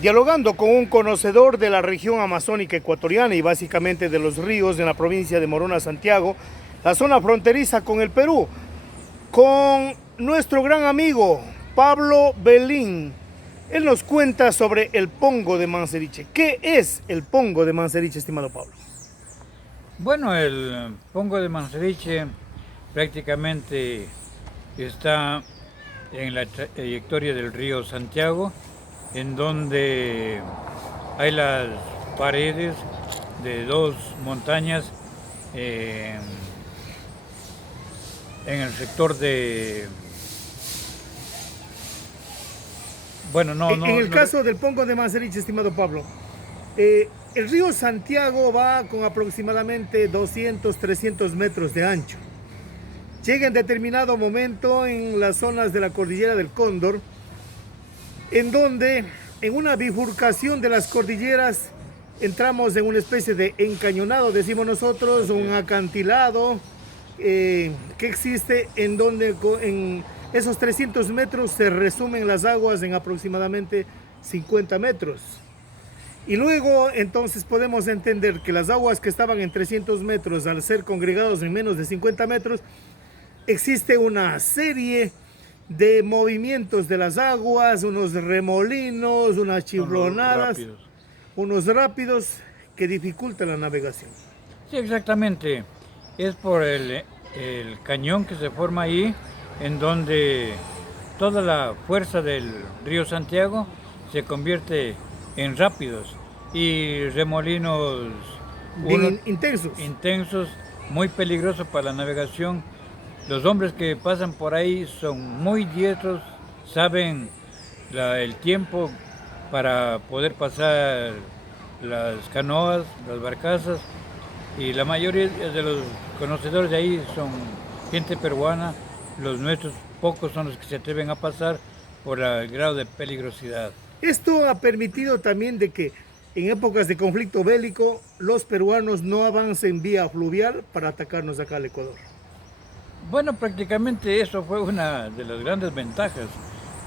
Dialogando con un conocedor de la región amazónica ecuatoriana y básicamente de los ríos en la provincia de Morona, Santiago, la zona fronteriza con el Perú, con nuestro gran amigo Pablo Belín. Él nos cuenta sobre el pongo de Manseriche. ¿Qué es el pongo de Manseriche, estimado Pablo? Bueno, el pongo de Manseriche prácticamente está en la trayectoria del río Santiago, en donde hay las paredes de dos montañas en el sector de... Bueno, En el caso del pongo de Manseriche, estimado Pablo, el río Santiago va con aproximadamente 200, 300 metros de ancho. Llega en determinado momento en las zonas de la cordillera del Cóndor, en donde en una bifurcación de las cordilleras entramos en una especie de encañonado, decimos nosotros, un acantilado que existe en donde en esos 300 metros se resumen las aguas en aproximadamente 50 metros. Y luego entonces podemos entender que las aguas que estaban en 300 metros, al ser congregados en menos de 50 metros, existe una serie de movimientos de las aguas, unos remolinos, unas chiflonadas, unos rápidos que dificultan la navegación. Sí, exactamente. Es por el cañón que se forma ahí, en donde toda la fuerza del río Santiago se convierte en rápidos y remolinos intensos, muy peligrosos para la navegación. Los hombres que pasan por ahí son muy diestros, saben el tiempo para poder pasar las canoas, las barcazas, y la mayoría de los conocedores de ahí son gente peruana. Los nuestros pocos son los que se atreven a pasar por el grado de peligrosidad. Esto ha permitido también de que en épocas de conflicto bélico los peruanos no avancen vía fluvial para atacarnos acá al Ecuador. Bueno, prácticamente eso fue una de las grandes ventajas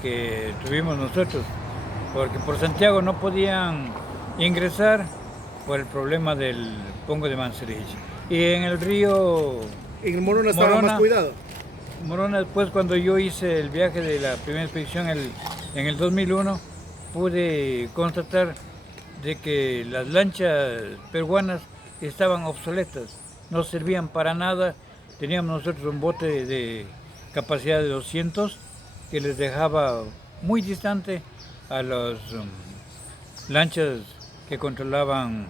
que tuvimos nosotros, porque por Santiago no podían ingresar por el problema del pongo de Manseriche. Y en el río... En el Morona estaba más cuidado. Morona, después cuando yo hice el viaje de la primera expedición en el 2001, pude constatar de que las lanchas peruanas estaban obsoletas, no servían para nada. Teníamos nosotros un bote de capacidad de 200 que les dejaba muy distante a las lanchas que controlaban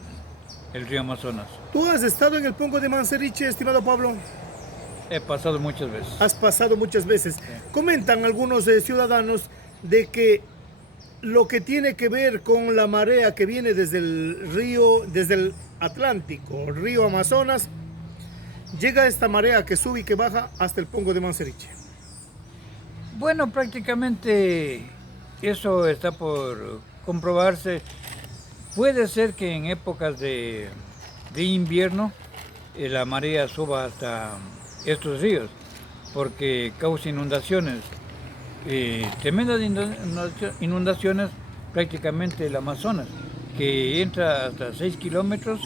el río Amazonas. ¿Tú has estado en el pongo de Manseriche, estimado Pablo? He pasado muchas veces. Has pasado muchas veces. Sí. Comentan algunos ciudadanos de que lo que tiene que ver con la marea que viene desde el río, desde el Atlántico, el río Amazonas, llega esta marea que sube y que baja hasta el pongo de Manseriche. Bueno, prácticamente eso está por comprobarse. Puede ser que en épocas de invierno la marea suba hasta estos ríos, porque causa inundaciones, tremendas inundaciones prácticamente el Amazonas, que entra hasta 6 kilómetros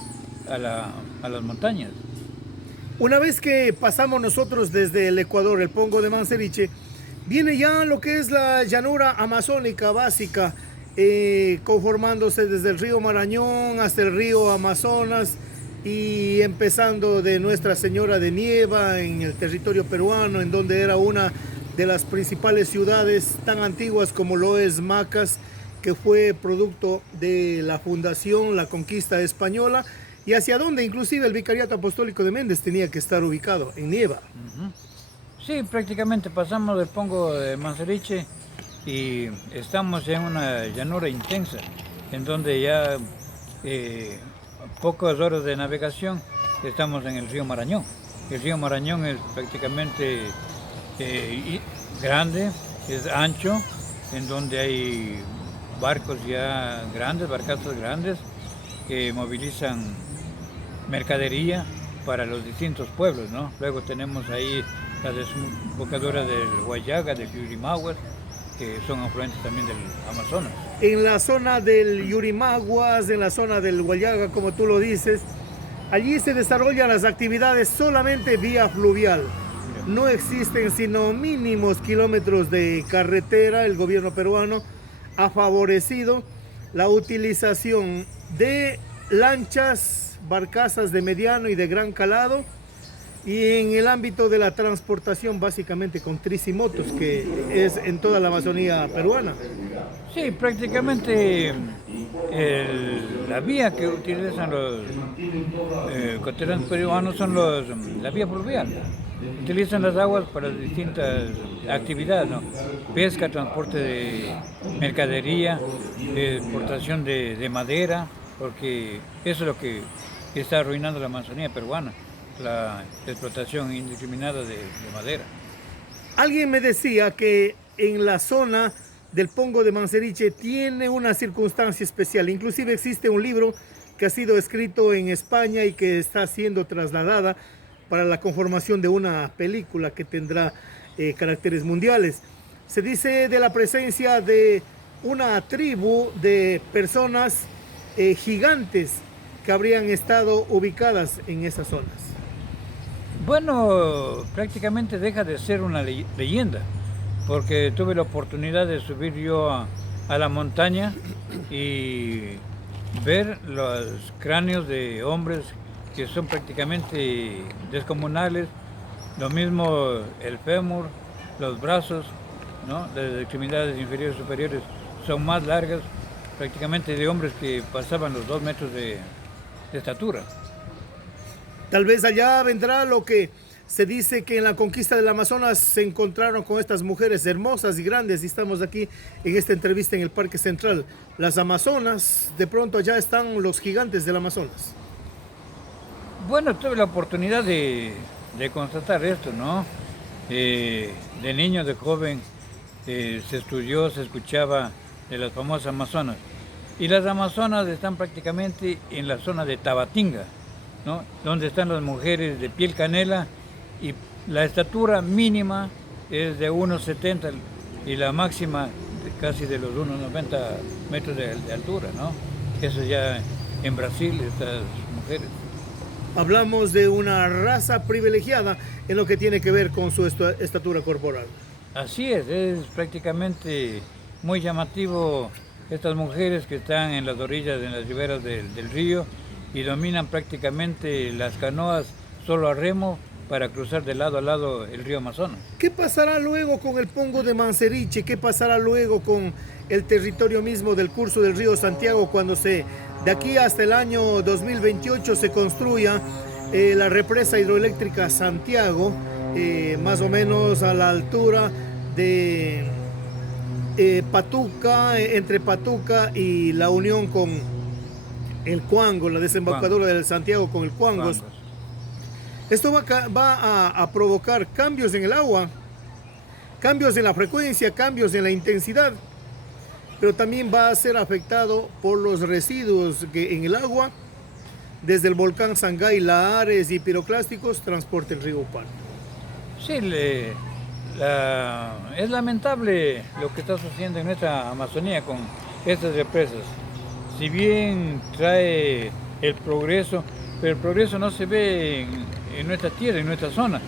a las montañas. Una vez que pasamos nosotros desde el Ecuador, el pongo de Manseriche, viene ya lo que es la llanura amazónica básica, conformándose desde el río Marañón hasta el río Amazonas y empezando de Nuestra Señora de Nieva en el territorio peruano, en donde era una de las principales ciudades tan antiguas como lo es Macas, que fue producto de la fundación, la conquista española, y hacia donde inclusive el Vicariato Apostólico de Méndez tenía que estar ubicado, en Nieva. Sí, prácticamente pasamos del pongo de Manseriche y estamos en una llanura intensa, en donde ya pocas horas de navegación estamos en el río Marañón. El río Marañón es prácticamente grande, es ancho, en donde hay barcos ya grandes, barcazas grandes, que movilizan mercadería para los distintos pueblos, ¿no? Luego tenemos ahí la desembocadura del Huallaga, del Yurimaguas, que son afluentes también del Amazonas. En la zona del Yurimaguas, en la zona del Huallaga, como tú lo dices, allí se desarrollan las actividades solamente vía fluvial. No existen sino mínimos kilómetros de carretera. El gobierno peruano ha favorecido la utilización de lanchas, barcazas de mediano y de gran calado, y en el ámbito de la transportación básicamente con tricimotos, que es en toda la Amazonía peruana. Sí, prácticamente la vía que utilizan los costeros peruanos son la vía fluvial. Utilizan las aguas para distintas actividades, ¿no? Pesca, transporte de mercadería, exportación de madera, porque eso es lo que está arruinando la Amazonía peruana, la explotación indiscriminada de madera. Alguien me decía que en la zona del Pongo de Manseriche tiene una circunstancia especial. Inclusive existe un libro que ha sido escrito en España y que está siendo trasladada para la conformación de una película que tendrá caracteres mundiales. Se dice de la presencia de una tribu de personas gigantes que habrían estado ubicadas en esas zonas. Bueno, prácticamente deja de ser una leyenda, porque tuve la oportunidad de subir yo a la montaña y ver los cráneos de hombres que son prácticamente descomunales, lo mismo el fémur, los brazos, ¿no? Las extremidades inferiores y superiores son más largas, prácticamente de hombres que pasaban los 2 metros de estatura. Tal vez allá vendrá lo que se dice, que en la conquista del Amazonas se encontraron con estas mujeres hermosas y grandes, y estamos aquí en esta entrevista en el Parque Central. Las Amazonas, de pronto allá están los gigantes del Amazonas. Bueno, tuve la oportunidad de constatar esto, ¿no? De niño, de joven, se estudió, se escuchaba de las famosas Amazonas. Y las Amazonas están prácticamente en la zona de Tabatinga, ¿no? Donde están las mujeres de piel canela, y la estatura mínima es de 1,70 y la máxima casi de los 1,90 metros de altura, ¿no? Eso ya en Brasil, estas mujeres. Hablamos de una raza privilegiada en lo que tiene que ver con su estatura corporal. Así es prácticamente muy llamativo estas mujeres que están en las orillas, en las riberas del río, y dominan prácticamente las canoas solo a remo para cruzar de lado a lado el río Amazonas. ¿Qué pasará luego con el Pongo de Manseriche? ¿Qué pasará luego con el territorio mismo del curso del río Santiago cuando de aquí hasta el año 2028 se construya la represa hidroeléctrica Santiago, más o menos a la altura de Patuca, entre Patuca y la unión con el Cuango, la desembocadura del Santiago con el Cuangos? Esto va a provocar cambios en el agua, cambios en la frecuencia, cambios en la intensidad, pero también va a ser afectado por los residuos que en el agua, desde el volcán Sangay, lahares y piroclásticos, transporta el río Upar. Sí, es lamentable lo que está sucediendo en nuestra Amazonía con estas represas. Si bien trae el progreso, pero el progreso no se ve en nuestra tierra, en nuestra zona.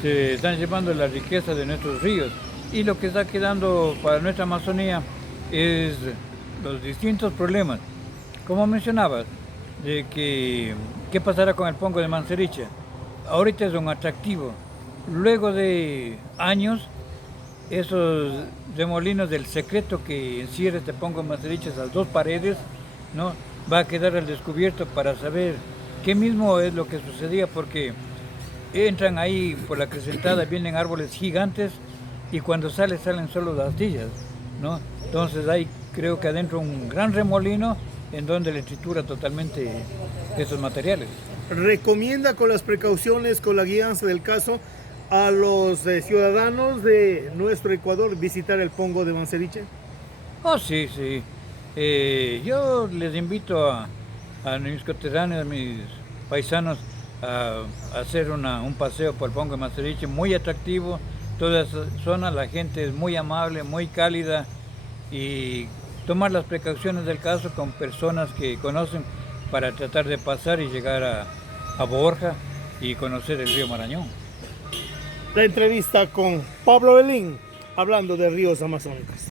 Se están llevando la riqueza de nuestros ríos, y lo que está quedando para nuestra Amazonía es los distintos problemas. Como mencionabas, de que qué pasará con el Pongo de Manseriche. Ahorita es un atractivo. Luego de años, esos remolinos del secreto que encierra este Pongo de Manseriche, esas 2 paredes, ¿no? Va a quedar al descubierto para saber qué mismo es lo que sucedía, porque entran ahí por la acrecentada, vienen árboles gigantes, y cuando salen solo las astillas, ¿no? Entonces hay, creo que adentro, un gran remolino en donde le tritura totalmente esos materiales. ¿Recomienda, con las precauciones, con la guianza del caso, a los ciudadanos de nuestro Ecuador visitar el Pongo de Manseriche? Oh, sí. Yo les invito a mis coterráneos, a mis paisanos, a hacer un paseo por el Pongo de Manseriche, muy atractivo, toda esa zona la gente es muy amable, muy cálida y tomar las precauciones del caso con personas que conocen para tratar de pasar y llegar a Borja y conocer el río Marañón. La entrevista con Pablo Belín, hablando de ríos amazónicos.